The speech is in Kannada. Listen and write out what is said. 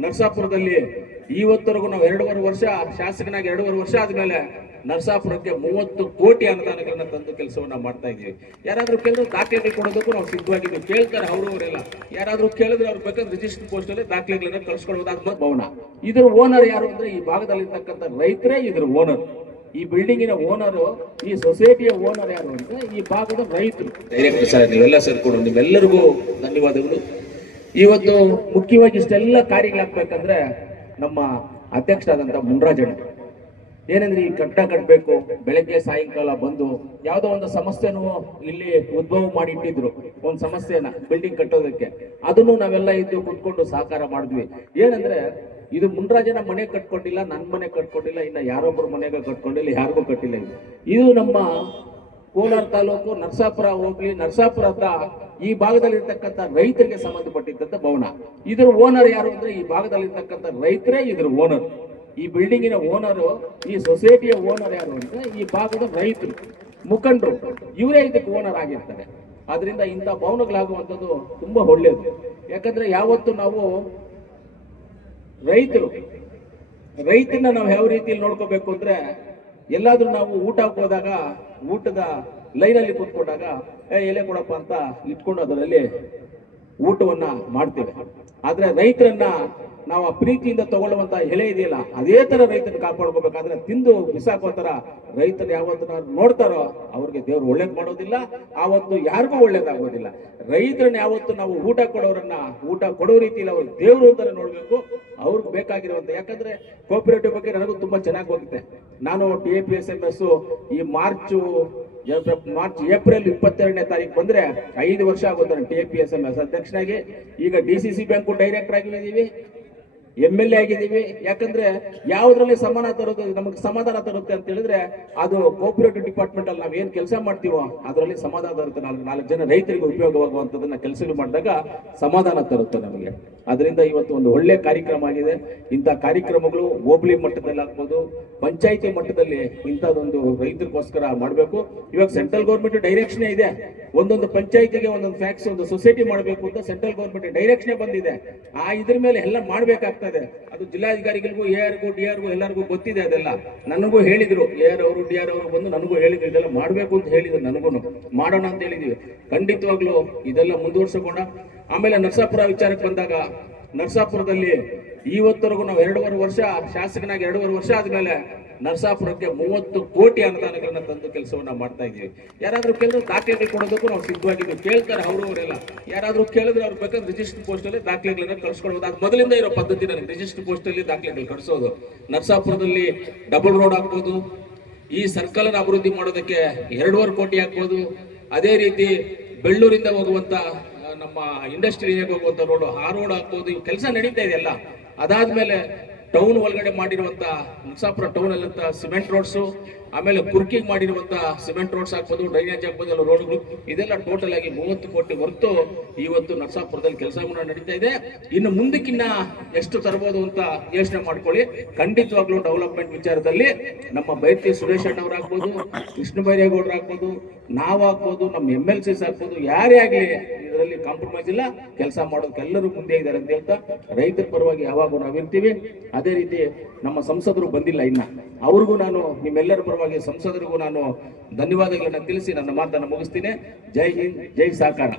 ನರಸಾಪುರದಲ್ಲಿ ಇವತ್ತರೆಗೂ ನಾವು 2.5 ವರ್ಷ ಶಾಸಕನಾಗಿ 2.5 ವರ್ಷ ಆದ್ಮೇಲೆ ನರಸಾಪುರಕ್ಕೆ 30 ಕೋಟಿ ಅನುದಾನಗಳನ್ನ ತಂದು ಕೆಲಸವನ್ನ ಮಾಡ್ತಾ ಇದೀವಿ. ಯಾರಾದ್ರೂ ಕೇಳಿದ್ರೆ ದಾಖಲೆಗಳು ಕೊಡೋದಕ್ಕೂ ನಾವು ಸಿದ್ಧವಾಗಿದ್ದೀವಿ. ಕೇಳ್ತಾರೆ ಅವರೆಲ್ಲ, ಯಾರಾದ್ರೂ ಕೇಳಿದ್ರೆ ಅವ್ರು ಬೇಕಾದ್ರೆ ರಿಜಿಸ್ಟರ್ ಪೋಸ್ಟ್ ಅಲ್ಲಿ ದಾಖಲೆಗಳನ್ನ ಕಳ್ಸ್ಕೊಡೋದಾದ ಭವನ. ಇದ್ರ ಓನರ್ ಯಾರು ಅಂದ್ರೆ ಈ ಭಾಗದಲ್ಲಿ ಇರ್ತಕ್ಕಂಥ ರೈತರೇ ಇದ್ರ ಓನರ್. ಈ ಬಿಲ್ಡಿಂಗಿನ ಓನರ್, ಈ ಸೊಸೈಟಿಯ ಓನರ್ ಯಾರು ಅಂದ್ರೆ ಈ ಭಾಗದ ರೈತರು. ಡೈರೆಕ್ಟರ್ ಸರ್, ನೀವೆಲ್ಲ ಸೇರ್ಕೊಂಡು ನಿಮ್ಮೆಲ್ಲರಿಗೂ ಧನ್ಯವಾದಗಳು. ಇವತ್ತು ಮುಖ್ಯವಾಗಿ ಇಷ್ಟೆಲ್ಲ ಕಾರ್ಯಗಳಾಗಬೇಕಂದ್ರೆ ನಮ್ಮ ಅಧ್ಯಕ್ಷರಾದಂಥ ಮುನ್ರಾಜಣ್ಣ ಏನಂದ್ರೆ ಈ ಕಟ್ಟ ಕಟ್ಟಬೇಕು, ಬೆಳಗ್ಗೆ ಸಾಯಂಕಾಲ ಬಂದು ಯಾವುದೋ ಒಂದು ಸಮಸ್ಯೆನೂ ಇಲ್ಲಿ ಉದ್ಭವ ಮಾಡಿ ಇಟ್ಟಿದ್ರು, ಒಂದು ಸಮಸ್ಯೆನ ಬಿಲ್ಡಿಂಗ್ ಕಟ್ಟೋದಕ್ಕೆ. ಅದನ್ನು ನಾವೆಲ್ಲ ಇದ್ದು ಕುತ್ಕೊಂಡು ಸಹಕಾರ ಮಾಡಿದ್ವಿ. ಏನಂದ್ರೆ ಇದು ಮುನ್ರಾಜನ ಮನೆ ಕಟ್ಕೊಂಡಿಲ್ಲ, ನನ್ನ ಮನೆ ಕಟ್ಕೊಂಡಿಲ್ಲ, ಇನ್ನ ಯಾರೊಬ್ಬರ ಮನೆಗೆ ಕಟ್ಕೊಂಡಿಲ್ಲ, ಯಾರಿಗೂ ಕಟ್ಟಿಲ್ಲ. ಇದು ನಮ್ಮ ಕೋಲಾರ ತಾಲೂಕು ನರಸಾಪುರ ಹೋಗ್ಲಿ, ನರಸಾಪುರ ಅಂತ ಈ ಭಾಗದಲ್ಲಿ ಇರ್ತಕ್ಕಂಥ ರೈತರಿಗೆ ಸಂಬಂಧಪಟ್ಟಿದ್ದಂತ ಭವನ. ಇದ್ರ ಓನರ್ ಯಾರು ಅಂದ್ರೆ ಈ ಭಾಗದಲ್ಲಿ ಇರ್ತಕ್ಕಂಥ ರೈತರೇ ಇದ್ರ ಓನರ್. ಈ ಬಿಲ್ಡಿಂಗಿನ ಓನರು, ಈ ಸೊಸೈಟಿಯ ಓನರ್ ಯಾರು ಅಂದ್ರೆ ಈ ಭಾಗದ ರೈತರು, ಮುಖಂಡರು, ಇವರೇ ಇದಕ್ಕೆ ಓನರ್ ಆಗಿರ್ತಾರೆ. ಆದ್ರಿಂದ ಇಂಥ ಭವನಗಳಾಗುವಂಥದ್ದು ತುಂಬಾ ಒಳ್ಳೇದು. ಯಾಕಂದ್ರೆ ಯಾವತ್ತು ನಾವು ರೈತನ ನಾವು ಯಾವ ರೀತಿಯಲ್ಲಿ ನೋಡ್ಕೋಬೇಕು ಅಂದ್ರೆ, ಎಲ್ಲಾದ್ರೂ ನಾವು ಊಟಕ್ಕೆ ಹೋದಾಗ ಊಟದ ಲೈನಲ್ಲಿ ಕೂತ್ಕೊಂಡಾಗ ಎಲೆ ಕೊಡಪ್ಪ ಅಂತ ಇಟ್ಕೊಂಡು ಅದರಲ್ಲಿ ಊಟವನ್ನ ಮಾಡ್ತೇವೆ. ಆದ್ರೆ ರೈತರನ್ನ ನಾವು ಆ ಪ್ರೀತಿಯಿಂದ ತಗೊಳ್ಳುವಂತ ಎಲೆ ಇದೆಯಲ್ಲ, ಅದೇ ತರ ರೈತನ ಕಾಪಾಡ್ಕೋಬೇಕಾದ್ರೆ ತಿಂದು ಬಿಸಾಕೋ ತರ ರೈತರು ಯಾವತ್ತು ನೋಡ್ತಾರೋ ಅವ್ರಿಗೆ ದೇವ್ರು ಒಳ್ಳೇದ್ ಮಾಡೋದಿಲ್ಲ, ಆವತ್ತು ಯಾರಿಗೂ ಒಳ್ಳೇದಾಗೋದಿಲ್ಲ. ರೈತರನ್ನ ಯಾವತ್ತು ನಾವು ಊಟ ಕೊಡೋ ರೀತಿಯಲ್ಲಿ ಅವ್ರಿಗೆ ದೇವ್ರು ಅಂತಾನೆ ನೋಡ್ಬೇಕು. ಅವ್ರಿಗೆ ಬೇಕಾಗಿರುವಂತ, ಯಾಕಂದ್ರೆ ಕೋಆಪರೇಟಿವ್ ಬಗ್ಗೆ ನನಗೂ ತುಂಬಾ ಚೆನ್ನಾಗಿ ಹೋಗುತ್ತೆ. ನಾನು TAPSMS ಈ ಏಪ್ರಿಲ್ 22ನೇ ತಾರೀಕು ಬಂದ್ರೆ 5 ವರ್ಷ ಆಗುತ್ತೆ TAPSMS ಅಧ್ಯಕ್ಷನಾಗಿ. ಈಗ DCC ಬ್ಯಾಂಕ್ ಡೈರೆಕ್ಟರ್ ಆಗಿದ್ದೀವಿ, MLA ಆಗಿದ್ದೀವಿ. ಯಾಕಂದ್ರೆ ಯಾವ್ದ್ರಲ್ಲಿ ನಮಗೆ ಸಮಾಧಾನ ತರುತ್ತೆ ಅಂತ ಹೇಳಿದ್ರೆ ಅದು ಕೋಆಪರೇಟಿವ್ ಡಿಪಾರ್ಟ್ಮೆಂಟ್ ಅಲ್ಲಿ ನಾವ್ ಏನ್ ಕೆಲಸ ಮಾಡ್ತೀವೋ ಅದರಲ್ಲಿ ಸಮಾಧಾನ ತರುತ್ತೆ. 4 ಜನ ರೈತರಿಗೆ ಉಪಯೋಗವಾಗುವಂತದನ್ನ ಕೆಲಸಗಳು ಮಾಡಿದಾಗ ಸಮಾಧಾನ ತರುತ್ತೆ ನಮಗೆ. ಅದರಿಂದ ಇವತ್ತು ಒಂದು ಒಳ್ಳೆ ಕಾರ್ಯಕ್ರಮ ಆಗಿದೆ. ಇಂಥ ಕಾರ್ಯಕ್ರಮಗಳು ಹೋಬಳಿ ಮಟ್ಟದಲ್ಲಿ ಆಗ್ಬೋದು, ಪಂಚಾಯಿತಿ ಮಟ್ಟದಲ್ಲಿ ಇಂಥದ್ದೊಂದು ರೈತರಿಗೋಸ್ಕರ ಮಾಡಬೇಕು. ಇವಾಗ ಸೆಂಟ್ರಲ್ ಗೌರ್ಮೆಂಟ್ ಡೈರೆಕ್ಷನ್ ಇದೆ, ಒಂದೊಂದು ಪಂಚಾಯಿತಿಗೆ ಒಂದೊಂದು ಫ್ಯಾಕ್ಸ್, ಒಂದು ಸೊಸೈಟಿ ಮಾಡಬೇಕು ಅಂತ ಸೆಂಟ್ರಲ್ ಗೌರ್ಮೆಂಟ್ ಡೈರೆಕ್ಷನ್ ಬಂದಿದೆ. ಇದ್ರ ಮೇಲೆ ಎಲ್ಲ ಮಾಡ್ಬೇಕಾಗ್ತದೆ. ಅದು ಜಿಲ್ಲಾಧಿಕಾರಿಗಳಿಗೂ, ARಗೂ, DRಗೂ ಎಲ್ಲರಿಗೂ ಗೊತ್ತಿದೆ. ಅದೆಲ್ಲ ನನಗೂ ಹೇಳಿದ್ರು, AR ಅವರು DR ಅವರು ಬಂದು ನನಗೂ ಹೇಳಿದ್ರು, ಇದೆಲ್ಲ ಮಾಡ್ಬೇಕು ಅಂತ ಹೇಳಿದ್ರು. ನನಗೂ ಮಾಡೋಣ ಅಂತ ಹೇಳಿದೀವಿ. ಖಂಡಿತವಾಗ್ಲೂ ಇದೆಲ್ಲ ಮುಂದುವರ್ಸೋಣ. ಆಮೇಲೆ ನರಸಾಪುರ ವಿಚಾರಕ್ಕೆ ಬಂದಾಗ, ನರಸಾಪುರದಲ್ಲಿ ಇವತ್ತರೆಗೂ ನಾವು 2.5 ವರ್ಷ ಶಾಸಕನಾಗಿ 2.5 ವರ್ಷ ಆದ್ಮೇಲೆ ನರಸಾಪುರಕ್ಕೆ 30 ಕೋಟಿ ಅನುದಾನಗಳನ್ನ ತಂದು ಕೆಲಸವನ್ನ ಮಾಡ್ತಾ ಇದೀವಿ. ಯಾರಾದ್ರೂ ಕೇಳಿದ್ರೆ ದಾಖಲೆಗಳು ಕೊಡೋದಕ್ಕೂ ನಾವು ಸಿದ್ಧವಾಗಿದ್ದೀವಿ. ಕೇಳ್ತಾರೆ ಅವರೆಲ್ಲ, ಯಾರಾದ್ರೂ ಕೇಳಿದ್ರೆ ಅವ್ರು ಬೇಕಾದ್ರೆ ರಿಜಿಸ್ಟರ್ ಪೋಸ್ಟ್ ಅಲ್ಲಿ ದಾಖಲೆಗಳನ್ನ ಕಳ್ಸ್ಕೊಡೋದು. ಅದು ಮೊದಲಿಂದ ಇರೋ ಪದ್ಧತಿ. ನನಗೆ ರಿಜಿಸ್ಟರ್ ಪೋಸ್ಟ್ ಅಲ್ಲಿ ದಾಖಲೆಗಳು ಕಳಿಸೋದು. ನರಸಾಪುರದಲ್ಲಿ ಡಬಲ್ ರೋಡ್ ಆಗ್ಬೋದು, ಈ ಸರ್ಕಲ್ ಅನ್ನು ಅಭಿವೃದ್ಧಿ ಮಾಡೋದಕ್ಕೆ 2.5 ಕೋಟಿ ಆಗ್ಬೋದು. ಅದೇ ರೀತಿ ಬೆಳ್ಳೂರಿಂದ ಹೋಗುವಂತ ನಮ್ಮ ಇಂಡಸ್ಟ್ರಿ ಹೋಗುವಂತ ರೋಡ್, ಆ ರೋಡ್ ಹಾಕ್ಬೋದು. ಇವು ಕೆಲಸ ನಡೀತಾ ಇದೆ ಎಲ್ಲ. ಅದಾದ್ಮೇಲೆ ಟೌನ್ ಒಳಗಡೆ ಮಾಡಿರುವಂತ ನರಸಾಪುರ ಟೌನ್ ಅಲ್ಲಂತ ಸಿಮೆಂಟ್ ರೋಡ್ಸು, ಆಮೇಲೆ ಕುರ್ಕಿಂಗ್ ಮಾಡಿರುವಂತ ಸಿಮೆಂಟ್ ರೋಡ್ಸ್ ಹಾಕ್ಬೋದು, ಡ್ರೈನೇಜ್ ಹಾಕ್ಬೋದು, ರೋಡ್ಗಳು, ಇದೆಲ್ಲ ಟೋಟಲ್ ಆಗಿ 30 ಕೋಟಿ ಹೊರತು ಇವತ್ತು ನರಸಾಪುರದಲ್ಲಿ ಕೆಲಸ ನಡೀತಾ ಇದೆ. ಇನ್ನು ಮುಂದಕ್ಕಿನ್ನ ಎಷ್ಟು ತರಬಹುದು ಅಂತ ಯೋಚನೆ ಮಾಡ್ಕೊಳ್ಳಿ. ಖಂಡಿತವಾಗ್ಲೂ ಡೆವಲಪ್ಮೆಂಟ್ ವಿಚಾರದಲ್ಲಿ ನಮ್ಮ ಬೈರ್ತಿ ಸುರೇಶ್ ಅಣ್ಣವ್ರಾಗ್ಬೋದು, ಕೃಷ್ಣ ಬೈರೇಗೌಡರು ಆಗ್ಬೋದು, ನಾವಾಗ್ಬೋದು, ನಮ್ಮ MLCs ಆಗ್ಬೋದು, ಯಾರೇ ಆಗಲಿ ಇದರಲ್ಲಿ ಕಾಂಪ್ರಮೈಸ್ ಇಲ್ಲ. ಕೆಲಸ ಮಾಡೋದಕ್ಕೆ ಎಲ್ಲರೂ ಮುಂದೆ ಇದ್ದಾರೆ ಅಂತ ಹೇಳ್ತಾ ರೈತರ ಪರವಾಗಿ ಯಾವಾಗೂ ನಾವಿರ್ತೀವಿ. ಅದೇ ರೀತಿ ನಮ್ಮ ಸಂಸದರು ಬಂದಿಲ್ಲ ಇನ್ನ, ಅವ್ರಿಗೂ ನಾನು ನಿಮ್ಮೆಲ್ಲರ ಪರವಾಗಿ ಸಂಸದರಿಗೂ ನಾನು ಧನ್ಯವಾದಗಳನ್ನ ತಿಳಿಸಿ ನನ್ನ ಮಾತನ್ನು ಮುಗಿಸ್ತೀನಿ. ಜೈ ಹಿಂದ್, ಜೈ ಸಹಕಾರ.